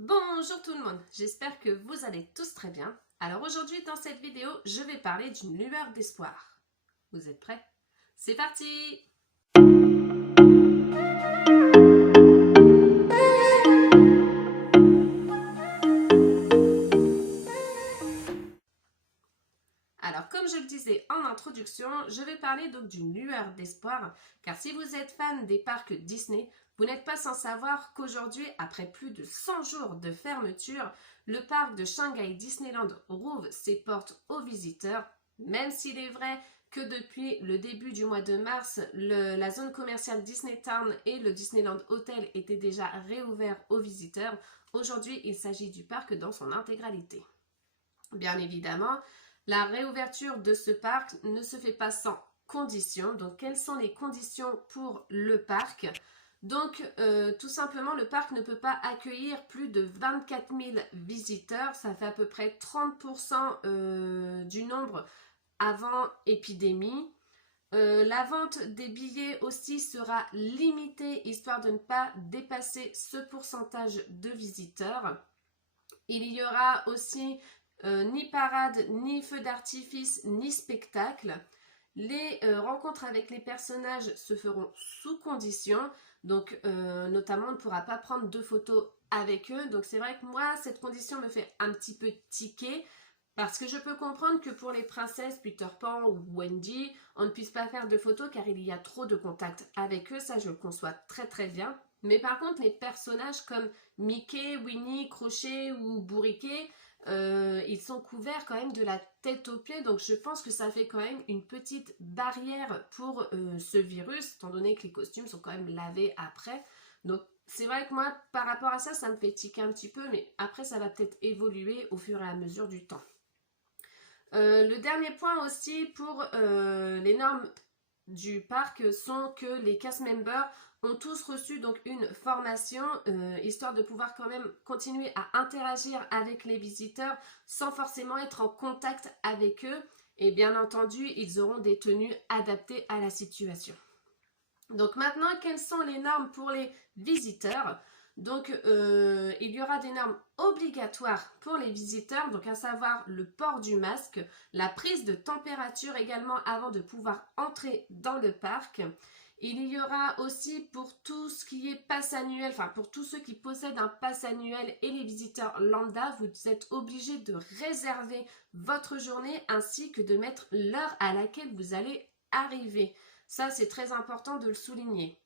Bonjour tout le monde, j'espère que vous allez tous très bien. Alors aujourd'hui dans cette vidéo, je vais parler d'une lueur d'espoir. Vous êtes prêts? C'est parti! Alors comme je le disais en introduction, je vais parler donc d'une lueur d'espoir, car si vous êtes fan des parcs Disney, vous n'êtes pas sans savoir qu'aujourd'hui, après plus de 100 jours de fermeture, le parc de Shanghai Disneyland rouvre ses portes aux visiteurs, même s'il est vrai que depuis le début du mois de mars, la zone commerciale Disney Town et le Disneyland Hotel étaient déjà réouverts aux visiteurs. Aujourd'hui, il s'agit du parc dans son intégralité. Bien évidemment, la réouverture de ce parc ne se fait pas sans conditions. Donc, quelles sont les conditions pour le parc? Donc, tout simplement, le parc ne peut pas accueillir plus de 24 000 visiteurs. Ça fait à peu près 30% du nombre avant épidémie. La vente des billets aussi sera limitée, histoire de ne pas dépasser ce pourcentage de visiteurs. Il y aura aussi ni parade, ni feu d'artifice, ni spectacle. Les rencontres avec les personnages se feront sous condition. Donc, notamment, on ne pourra pas prendre de photos avec eux. Donc, c'est vrai que moi, cette condition me fait un petit peu tiquer. Parce que je peux comprendre que pour les princesses, Peter Pan ou Wendy, on ne puisse pas faire de photos car il y a trop de contact avec eux. Ça, je le conçois très très bien. Mais par contre, les personnages comme Mickey, Winnie, Crochet ou Bourriquet, ils sont couverts quand même de la tête aux pieds. Donc je pense que ça fait quand même une petite barrière pour ce virus, étant donné que les costumes sont quand même lavés après. Donc c'est vrai que moi, par rapport à ça, ça me fait tiquer un petit peu. Mais après, ça va peut-être évoluer au fur et à mesure du temps. Le dernier point aussi pour les normes du parc sont que les cast members ont tous reçu donc une formation histoire de pouvoir quand même continuer à interagir avec les visiteurs sans forcément être en contact avec eux. Et bien entendu, ils auront des tenues adaptées à la situation. Donc maintenant, quelles sont les normes pour les visiteurs? Donc, il y aura des normes obligatoires pour les visiteurs, donc à savoir le port du masque, la prise de température également avant de pouvoir entrer dans le parc. Il y aura aussi pour tout ce qui est pass annuel, enfin pour tous ceux qui possèdent un pass annuel et les visiteurs lambda, vous êtes obligés de réserver votre journée ainsi que de mettre l'heure à laquelle vous allez arriver. Ça, c'est très important de le souligner.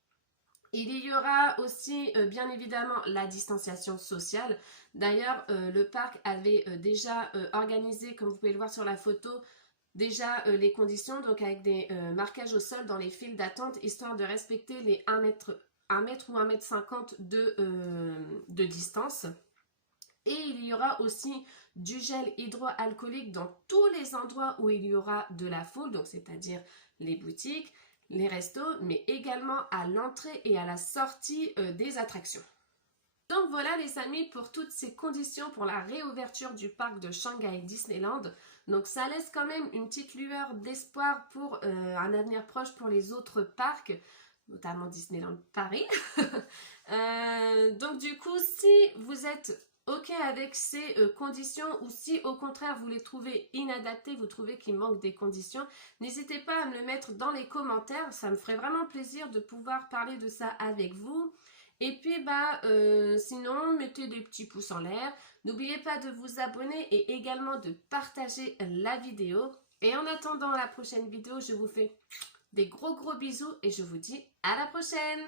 Il y aura aussi bien évidemment la distanciation sociale. D'ailleurs, le parc avait déjà organisé, comme vous pouvez le voir sur la photo, déjà les conditions, donc avec des marquages au sol dans les files d'attente, histoire de respecter les 1 mètre ou 1,50 m de distance. Et il y aura aussi du gel hydroalcoolique dans tous les endroits où il y aura de la foule, donc c'est-à-dire les boutiques, les restos, mais également à l'entrée et à la sortie des attractions. Donc voilà les amis pour toutes ces conditions pour la réouverture du parc de Shanghai Disneyland. Donc ça laisse quand même une petite lueur d'espoir pour un avenir proche pour les autres parcs, notamment Disneyland Paris. Donc du coup, si vous êtes OK avec ces conditions ou si au contraire vous les trouvez inadaptées, vous trouvez qu'il manque des conditions, n'hésitez pas à me le mettre dans les commentaires, ça me ferait vraiment plaisir de pouvoir parler de ça avec vous. Et puis sinon, mettez des petits pouces en l'air, n'oubliez pas de vous abonner et également de partager la vidéo. Et en attendant la prochaine vidéo, je vous fais des gros bisous et je vous dis à la prochaine!